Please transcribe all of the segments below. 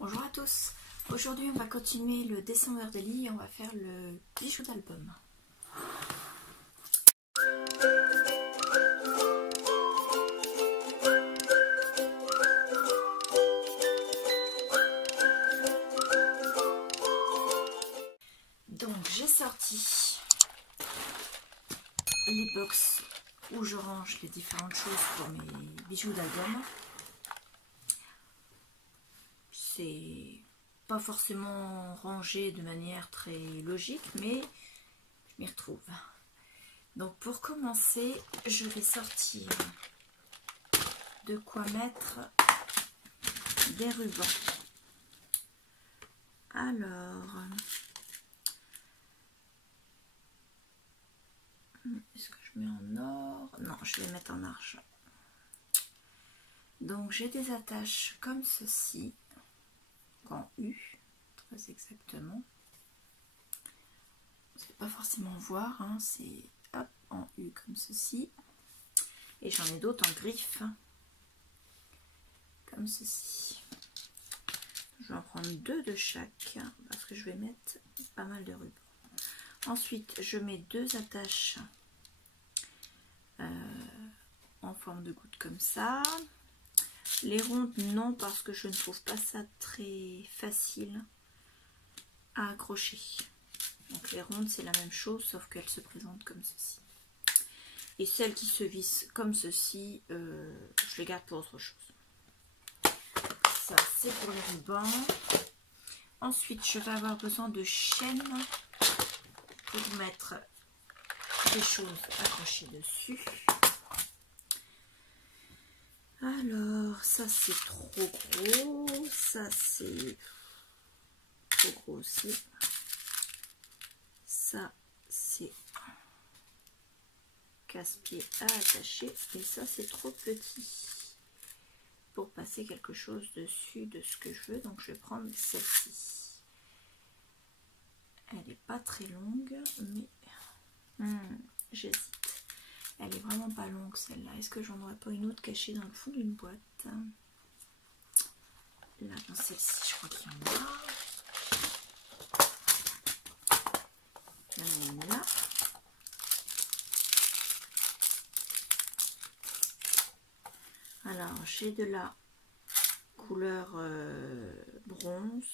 Bonjour à tous, aujourd'hui on va continuer le December Daily et on va faire le bijou d'album. Donc j'ai sorti les box où je range les différentes choses pour mes bijoux d'album. C'est pas forcément rangé de manière très logique, mais je m'y retrouve. Donc pour commencer, je vais sortir de quoi mettre des rubans. Alors, est-ce que je mets en or? Non, je vais mettre en argent. Donc j'ai des attaches comme ceci, en U, très exactement. Vous n'allez pas forcément voir, hein, c'est hop, en U comme ceci. Et j'en ai d'autres en griffe, comme ceci. Je vais en prendre deux de chaque, parce que je vais mettre pas mal de rubans. Ensuite, je mets deux attaches en forme de goutte comme ça. Les rondes, non, parce que je ne trouve pas ça très facile à accrocher. Donc les rondes, c'est la même chose, sauf qu'elles se présentent comme ceci. Et celles qui se vissent comme ceci, je les garde pour autre chose. Ça, c'est pour les rubans. Ensuite, je vais avoir besoin de chaînes pour mettre des choses accrochées dessus. Alors, ça c'est trop gros, ça c'est trop gros aussi. Ça c'est casse-pied à attacher et ça c'est trop petit pour passer quelque chose dessus de ce que je veux. Donc je vais prendre celle-ci. Elle n'est pas très longue, mais j'hésite. Elle est vraiment pas longue celle-là. Est-ce que j'en aurais pas une autre cachée dans le fond d'une boîte? Là, dans celle-ci, je crois qu'il y en a. Il y en a une là. Alors, j'ai de la couleur bronze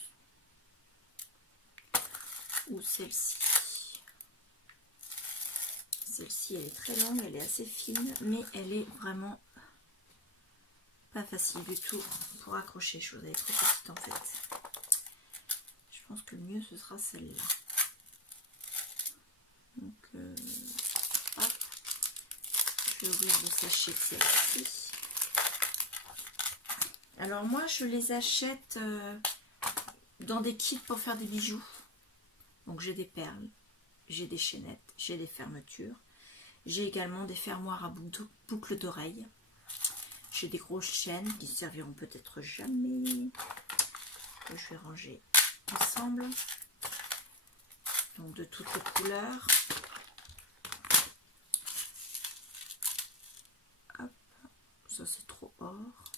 ou celle-ci. Celle-ci, elle est très longue, elle est assez fine, mais elle est vraiment pas facile du tout pour accrocher. Je vous avais trop petite en fait. Je pense que le mieux ce sera celle-là. Donc, hop. Je vais ouvrir le sachet de celle-ci. Alors moi, je les achète dans des kits pour faire des bijoux. Donc j'ai des perles, j'ai des chaînettes, j'ai des fermetures. J'ai également des fermoirs à boucles d'oreilles. J'ai des grosses chaînes qui serviront peut-être jamais. Que je vais ranger ensemble. Donc de toutes les couleurs. Hop, ça c'est trop or.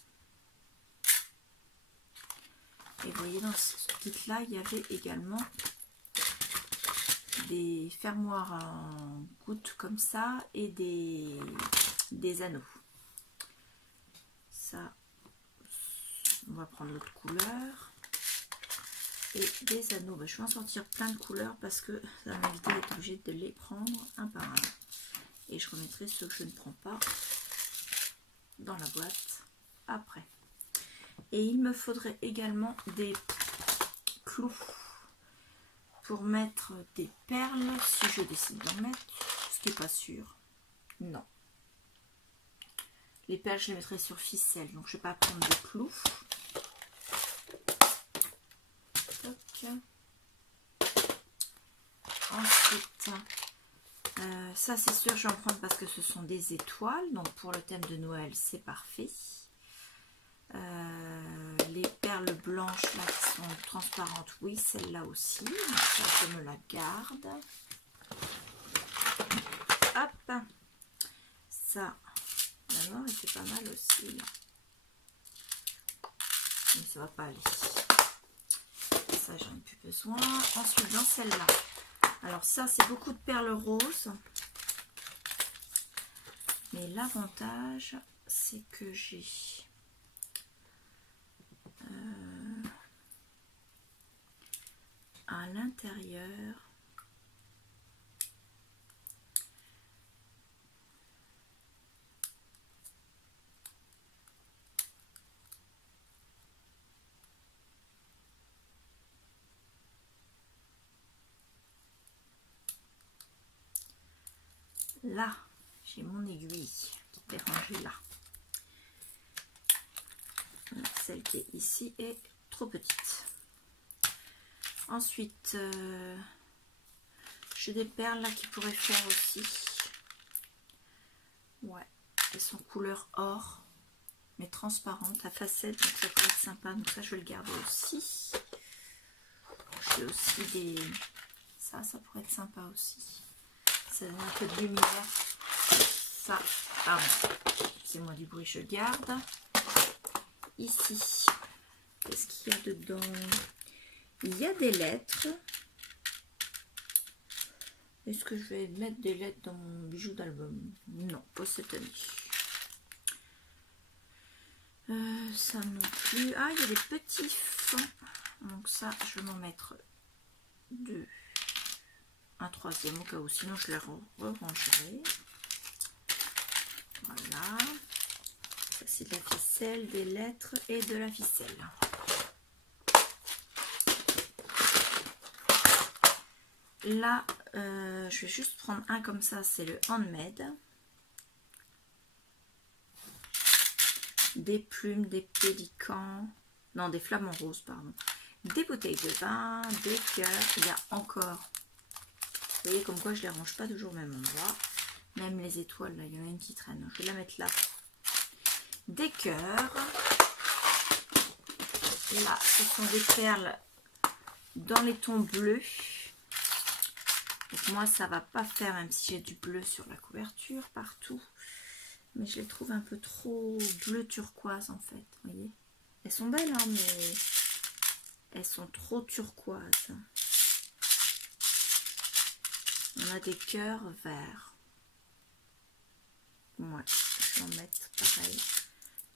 Et vous voyez dans ce kit là, il y avait également des fermoirs en gouttes comme ça et des anneaux. Ça, on va prendre l'autre couleur. Et des anneaux, je vais en sortir plein de couleurs parce que ça va m'éviter d'être obligée de les prendre un par un. Et je remettrai ceux que je ne prends pas dans la boîte après. Et il me faudrait également des clous pour mettre des perles si je décide d'en mettre, ce qui n'est pas sûr. Non. Les perles, je les mettrai sur ficelle, donc je ne vais pas prendre de clous. Toc. Ensuite, ça c'est sûr, je vais en prendre parce que ce sont des étoiles, donc pour le thème de Noël, c'est parfait. Les perles blanches là qui sont transparentes, oui, celle-là aussi. Donc ça, je me la garde. Hop, ça, d'abord, était pas mal aussi là. Mais ça va pas aller. ça j'en ai plus besoin. Ensuite dans celle-là, alors ça c'est beaucoup de perles roses, mais l'avantage c'est que j'ai à l'intérieur là, j'ai mon aiguille qui est rangée là. Celle qui est ici est trop petite. Ensuite, j'ai des perles là qui pourraient faire aussi. Ouais, elles sont couleur or, mais transparentes à facettes, donc ça pourrait être sympa. Donc ça, je vais le garder aussi. J'ai aussi des... Ça pourrait être sympa aussi. Ça donne un peu de lumière. Ça, pardon, c'est moi du bruit, je garde. Ici, qu'est-ce qu'il y a dedans? Il y a des lettres. Est-ce que je vais mettre des lettres dans mon bijou d'album? Non, pas cette année. Ça non plus. Ah, il y a des petits fonds. Donc ça, je vais m'en mettre deux. Un troisième au cas où, sinon je les rangerai. Voilà. Ça c'est de la ficelle, des lettres et de la ficelle. Là, je vais juste prendre un comme ça, c'est le Handmade. Des plumes, des pélicans, non des flamants roses, pardon. Des bouteilles de vin, des cœurs, il y a encore... Vous voyez comme quoi je les range pas toujours au même endroit. Même les étoiles, là, il y en a une qui traîne. Je vais la mettre là. Des cœurs. Là, ce sont des perles dans les tons bleus. Donc moi, ça va pas faire, même si j'ai du bleu sur la couverture partout. Mais je les trouve un peu trop bleu turquoise en fait. Vous voyez, elles sont belles, hein, mais elles sont trop turquoises. On a des cœurs verts. Ouais, je vais en mettre pareil.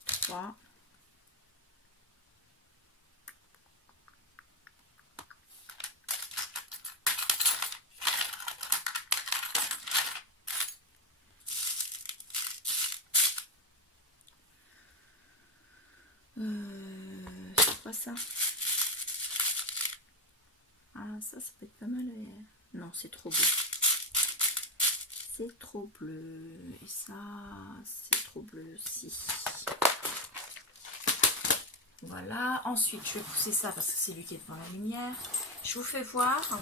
3. C'est quoi ça? Ah, ça peut être pas mal. Non, c'est trop bleu. C'est trop bleu. Et ça, c'est trop bleu aussi. Voilà. Ensuite, je vais pousser ça parce que c'est lui qui est devant la lumière. Je vous fais voir.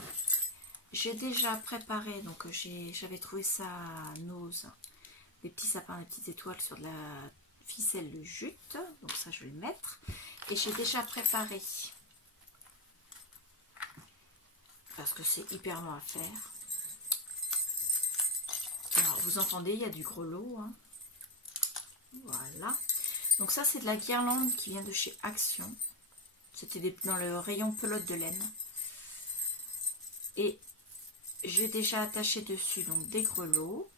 J'ai déjà préparé, donc j'avais trouvé ça à Nose. Des petits sapins, des petites étoiles sur de la ficelle de jute. Donc ça, je vais le mettre. Et j'ai déjà préparé. Parce que c'est hyper long à faire. Alors, vous entendez, il y a du grelot. Hein. Voilà. Donc ça, c'est de la guirlande qui vient de chez Action. C'était dans le rayon pelote de laine. Et j'ai déjà attaché dessus donc des grelots.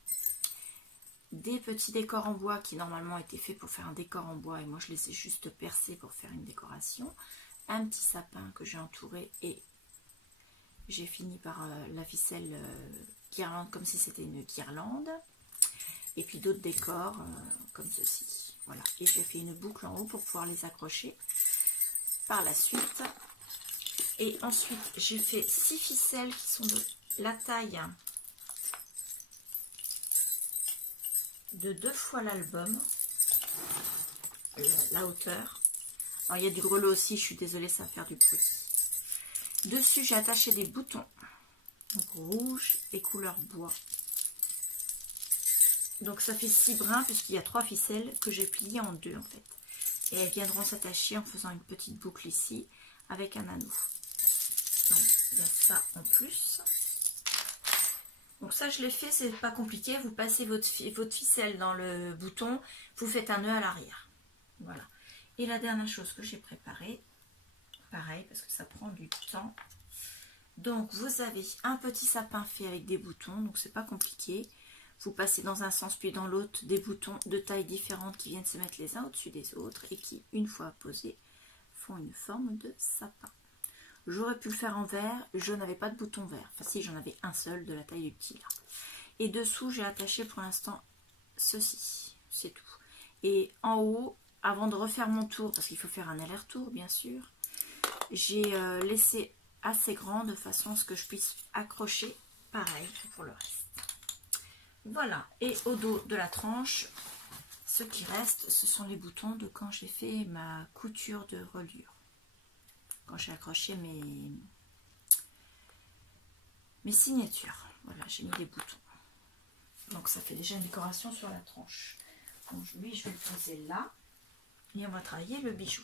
Des petits décors en bois qui normalement étaient faits pour faire un décor en bois. Et moi, je les ai juste percés pour faire une décoration. Un petit sapin que j'ai entouré et j'ai fini par la ficelle guirlande comme si c'était une guirlande. Et puis d'autres décors comme ceci. Voilà. Et j'ai fait une boucle en haut pour pouvoir les accrocher par la suite. Et ensuite, j'ai fait 6 ficelles qui sont de la taille de 2 fois l'album. La hauteur. Alors, il y a du grelot aussi. Je suis désolée, ça va faire du bruit. Dessus, j'ai attaché des boutons. Donc, rouge et couleur bois. Donc ça fait 6 brins puisqu'il y a 3 ficelles que j'ai pliées en 2 en fait. Et elles viendront s'attacher en faisant une petite boucle ici avec un anneau. Donc il y a ça en plus. Donc ça je l'ai fait, c'est pas compliqué. Vous passez votre ficelle dans le bouton, vous faites un nœud à l'arrière. Voilà. Et la dernière chose que j'ai préparée, pareil. pareil parce que ça prend du temps. Donc vous avez un petit sapin fait avec des boutons, donc c'est pas compliqué. Vous passez dans un sens puis dans l'autre des boutons de tailles différentes qui viennent se mettre les uns au-dessus des autres et qui, une fois posés, font une forme de sapin. J'aurais pu le faire en vert, je n'avais pas de bouton vert. Enfin si, j'en avais un seul de la taille du petit là. Et dessous, j'ai attaché pour l'instant ceci, c'est tout. Et en haut, avant de refaire mon tour, parce qu'il faut faire un aller-retour bien sûr, j'ai laissé assez grand de façon à ce que je puisse accrocher pareil pour le reste. Voilà, et au dos de la tranche, ce qui reste, ce sont les boutons de quand j'ai fait ma couture de reliure. Quand j'ai accroché mes signatures. Voilà, j'ai mis les boutons. Donc ça fait déjà une décoration sur la tranche. Donc lui, je vais le poser là. Et on va travailler le bijou.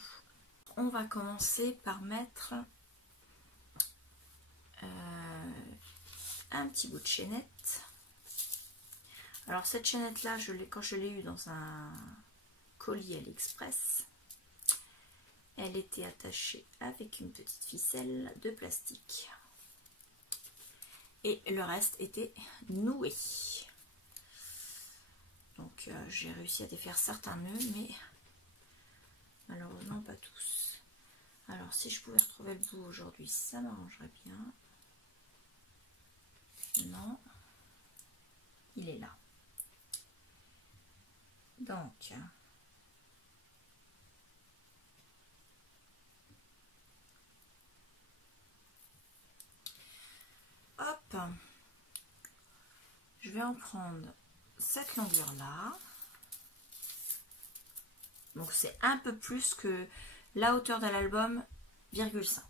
On va commencer par mettre un petit bout de chaînette. Alors cette chaînette là, quand je l'ai eue dans un colis AliExpress, elle était attachée avec une petite ficelle de plastique. Et le reste était noué. Donc j'ai réussi à défaire certains nœuds, mais malheureusement pas tous. Alors si je pouvais retrouver le bout aujourd'hui, ça m'arrangerait bien. Non, il est là. Donc, hop, je vais en prendre cette longueur là. Donc c'est un peu plus que la hauteur de l'album, 0,5.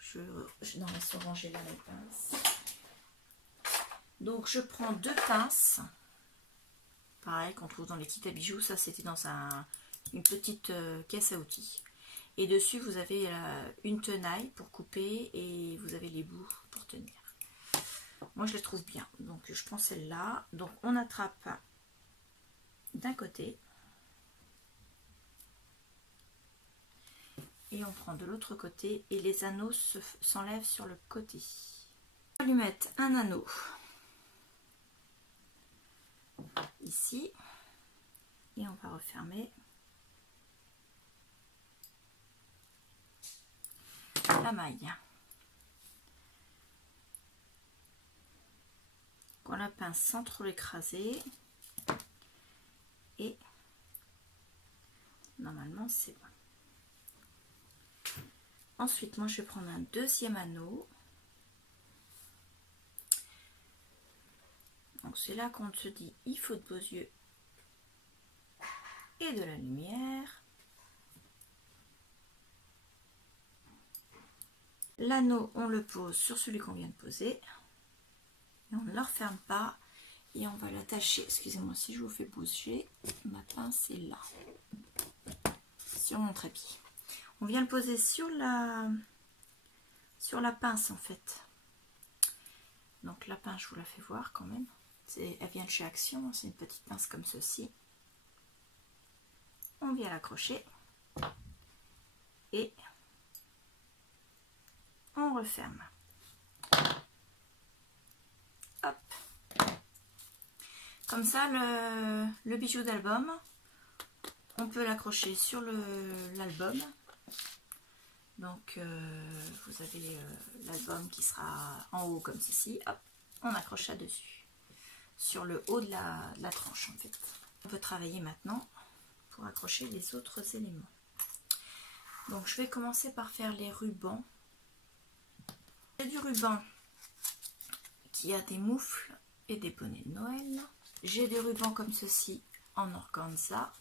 Je dans la ranger là les pinces. Donc je prends 2 pinces, pareil qu'on trouve dans les kits à bijoux. Ça c'était dans une petite caisse à outils. Et dessus vous avez une tenaille pour couper et vous avez les bouts pour tenir. Moi je les trouve bien, donc je prends celle-là. Donc on attrape d'un côté et on prend de l'autre côté et les anneaux s'enlèvent sur le côté. On va lui mettre un anneau ici et on va refermer la maille. On la pince sans trop l'écraser et normalement c'est bon. Ensuite moi je vais prendre un deuxième anneau. Donc c'est là qu'on se dit il faut de beaux yeux et de la lumière. L'anneau on le pose sur celui qu'on vient de poser. Et on ne le referme pas et on va l'attacher. Excusez-moi si je vous fais bouger, ma pince est là, sur mon trépied. On vient le poser sur la pince en fait. Donc la pince, je vous la fais voir quand même. Elle vient de chez Action, c'est une petite pince comme ceci. On vient l'accrocher et on referme. Hop. Comme ça, le bijou d'album, on peut l'accrocher sur l'album. Donc, vous avez l'album qui sera en haut comme ceci. Hop, on accroche là-dessus. Sur le haut de la tranche, en fait. On peut travailler maintenant pour accrocher les autres éléments. Donc, je vais commencer par faire les rubans. J'ai du ruban qui a des moufles et des bonnets de Noël. J'ai des rubans comme ceci en organza,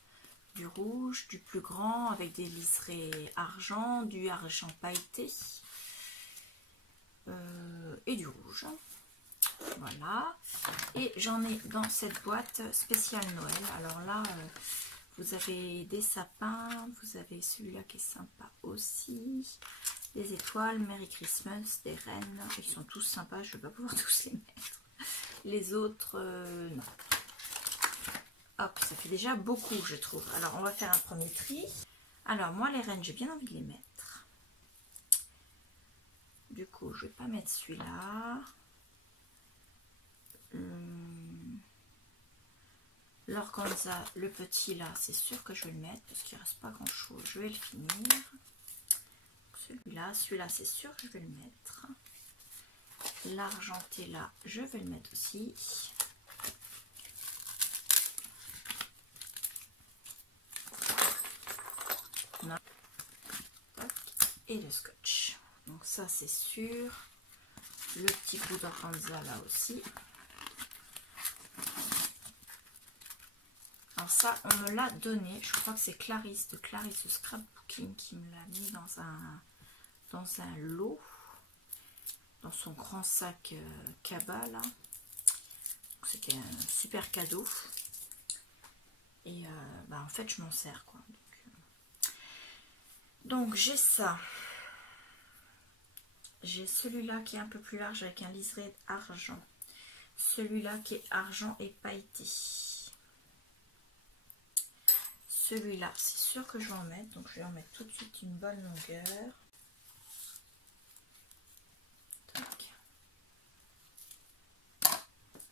du rouge, du plus grand avec des liserés argent, du argent pailleté et du rouge. Voilà. Et j'en ai dans cette boîte spéciale Noël. Alors là, vous avez des sapins, vous avez celui-là qui est sympa aussi. Des étoiles, Merry Christmas, des rennes, ils sont tous sympas, je ne vais pas pouvoir tous les mettre. Les autres, non. Hop, ça fait déjà beaucoup, je trouve. Alors, on va faire un premier tri. Alors, moi, les rennes, j'ai bien envie de les mettre. Du coup, je vais pas mettre celui-là. L'organza, le petit là, c'est sûr que je vais le mettre parce qu'il reste pas grand chose. Je vais le finir. Celui-là, c'est sûr que je vais le mettre. L'argenté là, je vais le mettre aussi. Et le scotch. Donc ça c'est sûr. Le petit bout d'organza là aussi. Alors ça, on me l'a donné. Je crois que c'est Clarisse de Clarisse Scrapbooking qui me l'a mis dans un lot. Dans son grand sac cabas là. C'était un super cadeau. Et en fait, je m'en sers quoi. Donc j'ai ça. J'ai celui-là qui est un peu plus large avec un liseré argent. Celui-là qui est argent et pailleté. Celui-là, c'est sûr que je vais en mettre. Donc je vais en mettre tout de suite une bonne longueur. Tac.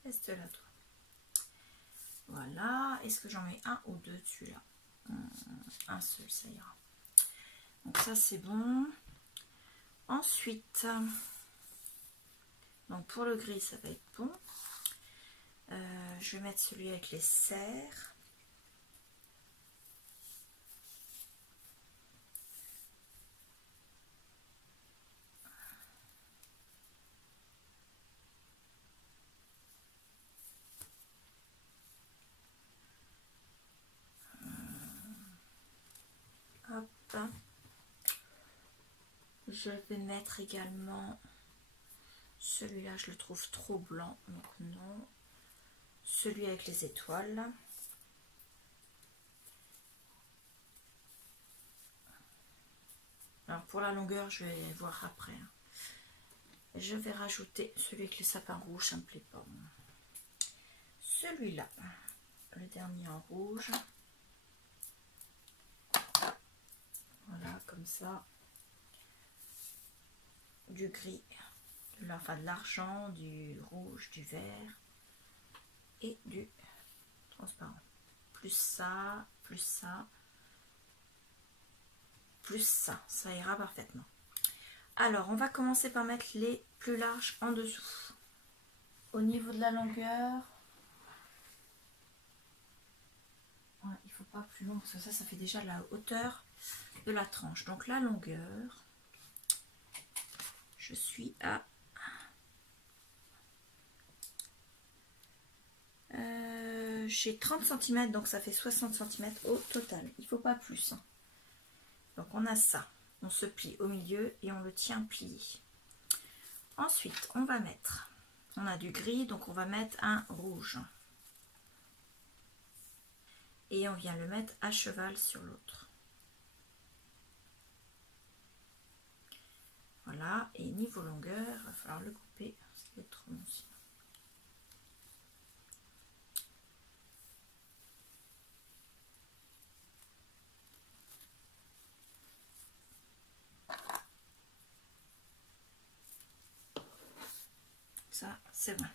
Reste là toi. Voilà. Est-ce que j'en mets un ou deux de celui-là? Un seul, ça ira. Donc ça c'est bon. Ensuite, donc pour le gris ça va être bon. Je vais mettre celui avec les serres. Hop. Je vais mettre également celui-là, je le trouve trop blanc, donc non. Celui avec les étoiles. Alors pour la longueur, je vais voir après. Je vais rajouter celui avec les sapins rouges, ça me plaît pas. Celui-là, le dernier en rouge. Voilà, comme ça. Du gris, de l'argent, du rouge, du vert et du transparent. Plus ça, plus ça, plus ça. Ça ira parfaitement. Alors, on va commencer par mettre les plus larges en dessous. Au niveau de la longueur, ouais, il ne faut pas plus long parce que ça fait déjà la hauteur de la tranche. Donc la longueur, je suis à j'ai 30 cm, donc ça fait 60 cm au total. Il ne faut pas plus. Hein. Donc on a ça. On se plie au milieu et on le tient plié. Ensuite, on va mettre, on a du gris, donc on va mettre un rouge. Et on vient le mettre à cheval sur l'autre. Voilà, et niveau longueur, il va falloir le couper, ça va être trop long sinon. Ça, c'est bon.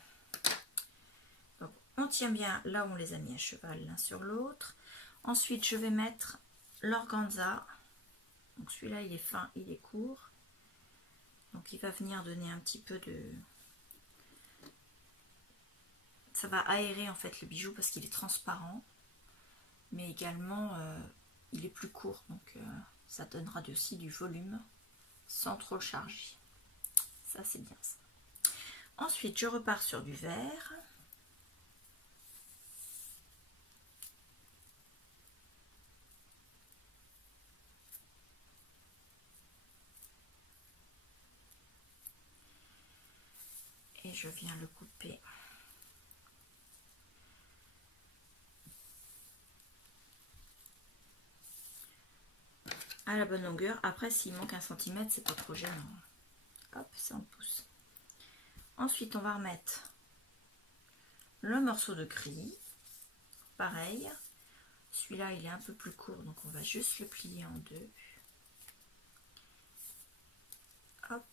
Donc, on tient bien là où on les a mis à cheval l'un sur l'autre. Ensuite, je vais mettre l'organza. Donc, celui-là, il est fin, il est court. Donc, il va venir donner un petit peu de... Ça va aérer en fait le bijou parce qu'il est transparent. Mais également, il est plus court. Donc, ça donnera aussi du volume sans trop le charger. Ça, c'est bien ça. Ensuite, je repars sur du vert. Et je viens le couper. À la bonne longueur. Après, s'il manque 1 cm, c'est pas trop gênant. Hop, ça on pousse. Ensuite, on va remettre le morceau de gris. pareil. Celui-là, il est un peu plus court, donc on va juste le plier en deux. Hop.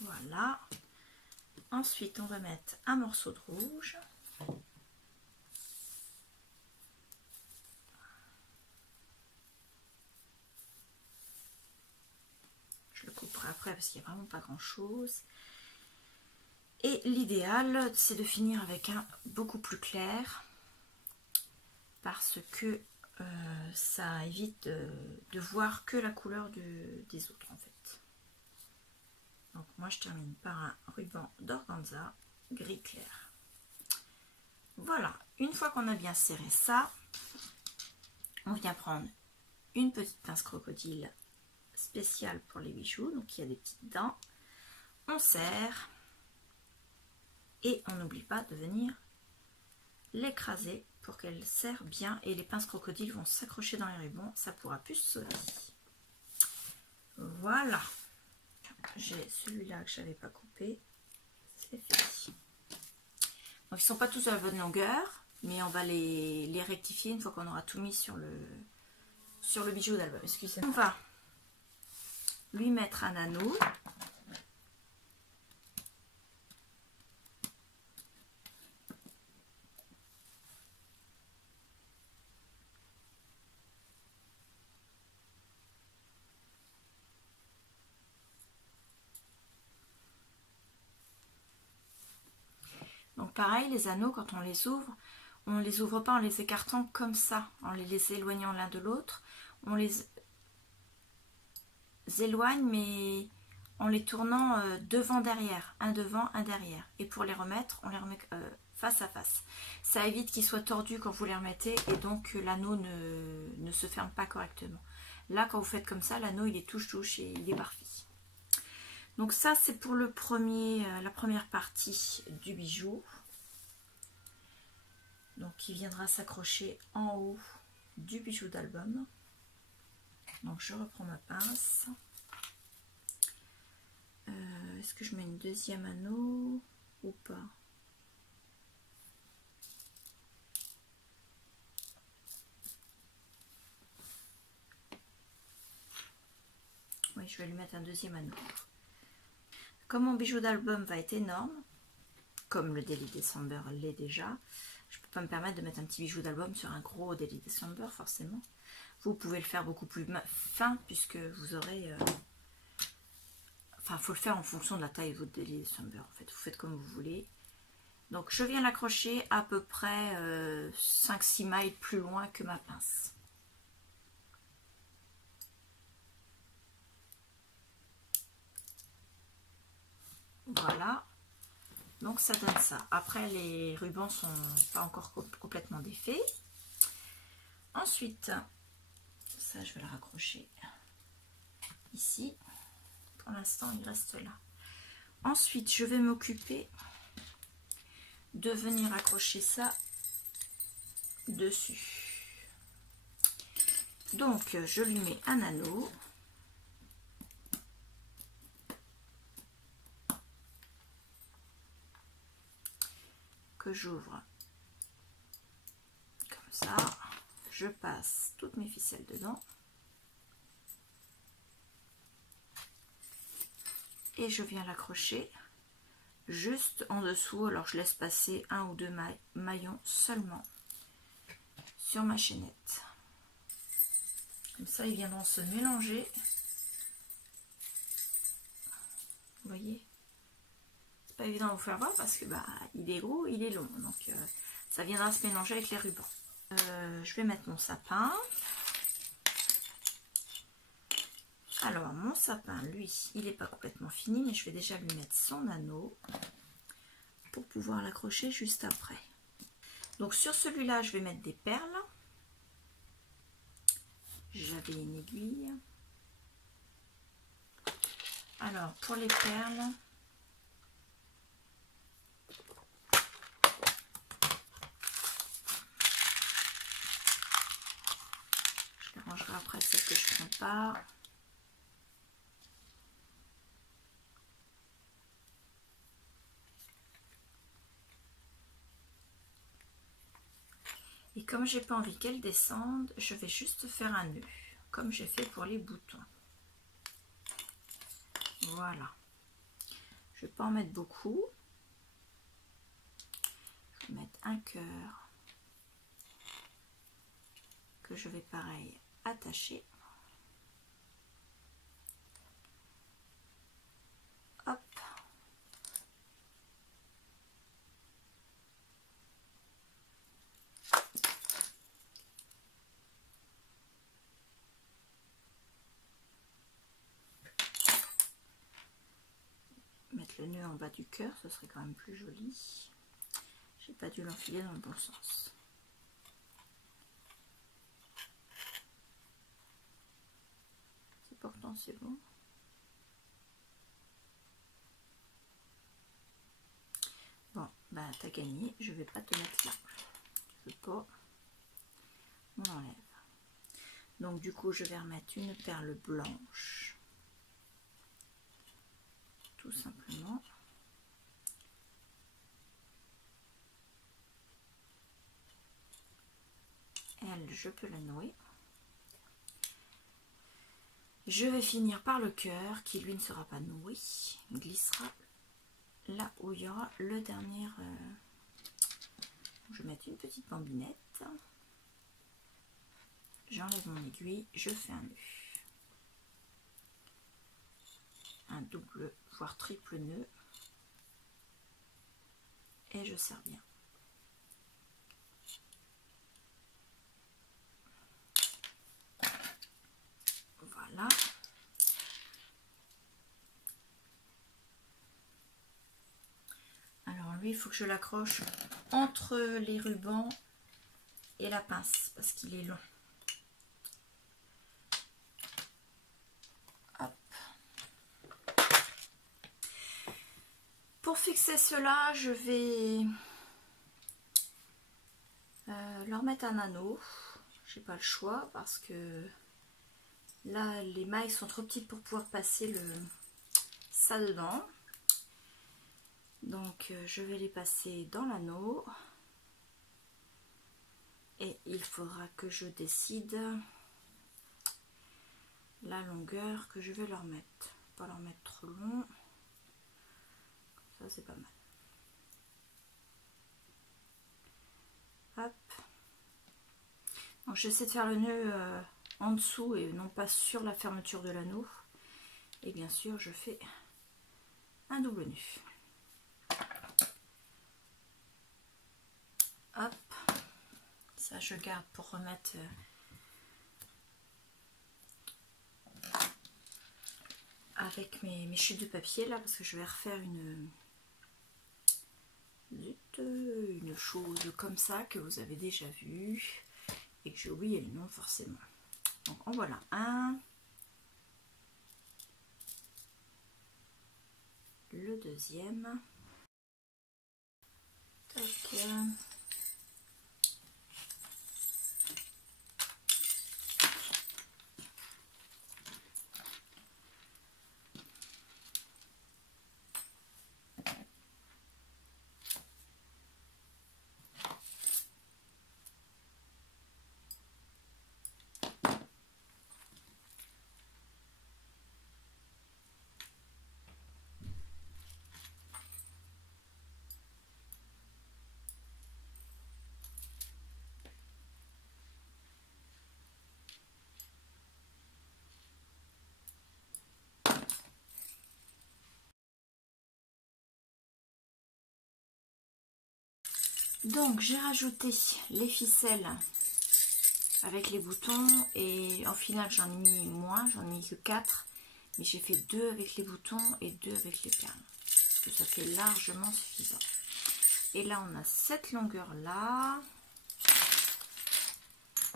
Voilà. Ensuite, on va mettre un morceau de rouge. Je le couperai après parce qu'il n'y a vraiment pas grand-chose. Et l'idéal, c'est de finir avec un beaucoup plus clair parce que ça évite de voir que la couleur des autres en fait. Donc moi je termine par un ruban d'organza gris clair. Voilà, une fois qu'on a bien serré ça, on vient prendre une petite pince crocodile spéciale pour les bijoux, donc il y a des petites dents. On serre et on n'oublie pas de venir l'écraser pour qu'elle serre bien et les pinces crocodiles vont s'accrocher dans les rubans, ça pourra plus sauter. Voilà, j'ai celui-là que je n'avais pas coupé, c'est fait. Donc ils sont pas tous à la bonne longueur, mais on va les rectifier une fois qu'on aura tout mis sur le bijou d'album. Excusez-moi. On va lui mettre un anneau. Donc pareil, les anneaux, quand on les ouvre pas en les écartant comme ça, en les éloignant l'un de l'autre. On les éloigne, mais en les tournant devant-derrière, un devant, un derrière. Et pour les remettre, on les remet face à face. Ça évite qu'ils soient tordus quand vous les remettez et donc l'anneau ne se ferme pas correctement. Là, quand vous faites comme ça, l'anneau il est touche-touche et il est parfait. Donc ça c'est pour la première partie du bijou. Donc qui viendra s'accrocher en haut du bijou d'album. Donc je reprends ma pince. Est-ce que je mets une deuxième anneau ou pas? Oui, je vais lui mettre un deuxième anneau. Comme mon bijou d'album va être énorme, comme le Daily December l'est déjà, je ne peux pas me permettre de mettre un petit bijou d'album sur un gros Daily December forcément. Vous pouvez le faire beaucoup plus fin puisque vous aurez... Enfin, il faut le faire en fonction de la taille de votre Daily December. En fait, vous faites comme vous voulez. Donc, je viens l'accrocher à peu près 5-6 mailles plus loin que ma pince. Voilà. Donc, ça donne ça. Après, les rubans sont pas encore complètement défaits. Ensuite, ça, je vais le raccrocher ici. Pour l'instant, il reste là. Ensuite, je vais m'occuper de venir accrocher ça dessus. Donc, je lui mets un anneau. Que j'ouvre comme ça. Je passe toutes mes ficelles dedans. Et je viens l'accrocher juste en dessous. Alors je laisse passer un ou deux maillons seulement sur ma chaînette. Comme ça ils viendront se mélanger. Vous voyez, c'est pas évident à vous faire voir parce que bah il est gros, il est long, donc ça viendra se mélanger avec les rubans. Je vais mettre mon sapin. Alors, mon sapin, lui, il n'est pas complètement fini, mais je vais déjà lui mettre son anneau pour pouvoir l'accrocher juste après. Donc, sur celui-là, je vais mettre des perles. J'avais une aiguille. Alors, pour les perles, je les rangerai après celles que je ne prends pas. Et comme j'ai pas envie qu'elle descende, je vais juste faire un nœud, comme j'ai fait pour les boutons. Voilà. Je vais pas en mettre beaucoup. Je vais mettre un cœur que je vais pareil attacher. Hop. Mettre le nœud en bas du cœur, ce serait quand même plus joli. J'ai pas dû l'enfiler dans le bon sens. C'est pourtant c'est bon. Bon, bah t'as gagné, je vais pas te mettre là. Je veux pas. On enlève. Donc du coup je vais remettre une perle blanche. Tout simplement. Elle, je peux la nouer. Je vais finir par le cœur qui lui ne sera pas noué. Il glissera là où il y aura le dernier. Je vais mettre une petite bambinette. J'enlève mon aiguille, je fais un nœud. Un double, voire triple nœud. Et je serre bien. Voilà. Alors lui, il faut que je l'accroche entre les rubans et la pince parce qu'il est long. Hop. Pour fixer cela, je vais leur mettre un anneau. J'ai pas le choix parce que là, les mailles sont trop petites pour pouvoir passer ça dedans. Donc, je vais les passer dans l'anneau. Et il faudra que je décide la longueur que je vais leur mettre. Pas leur mettre trop long. Ça, c'est pas mal. Hop. Donc, j'essaie de faire le nœud en dessous et non pas sur la fermeture de l'anneau. Et bien sûr, je fais un double nœud. Hop. Ça, je garde pour remettre avec mes chutes de papier là, parce que je vais refaire une chose comme ça que vous avez déjà vue et que j'ai oublié le nom forcément. Donc en voilà un. Le deuxième. Tac. Donc j'ai rajouté les ficelles avec les boutons et en final j'en ai mis moins, j'en ai mis que 4, mais j'ai fait 2 avec les boutons et 2 avec les perles parce que ça fait largement suffisant. Et là on a cette longueur là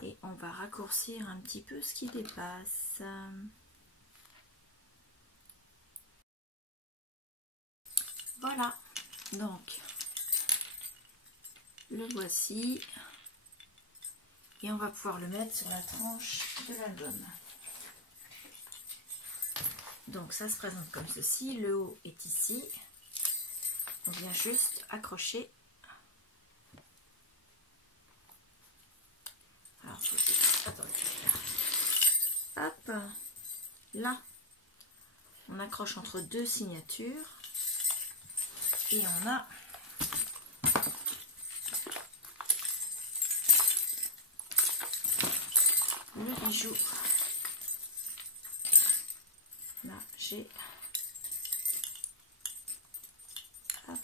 et on va raccourcir un petit peu ce qui dépasse. Voilà, donc le voici et on va pouvoir le mettre sur la tranche de l'album. Donc ça se présente comme ceci, le haut est ici, on vient juste accrocher hop, là, on accroche entre deux signatures et on a le bijou. Là, j'ai un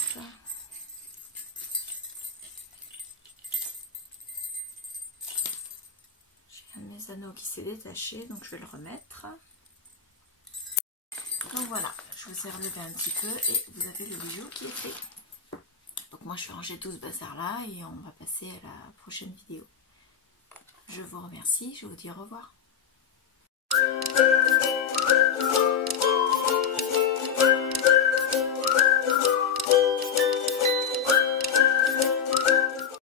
de mes anneaux qui s'est détaché, donc je vais le remettre. Donc voilà, je vous ai relevé un petit peu et vous avez le bijou qui est fait. Donc moi je vais ranger tout ce bazar là et on va passer à la prochaine vidéo. Je vous remercie, je vous dis au revoir.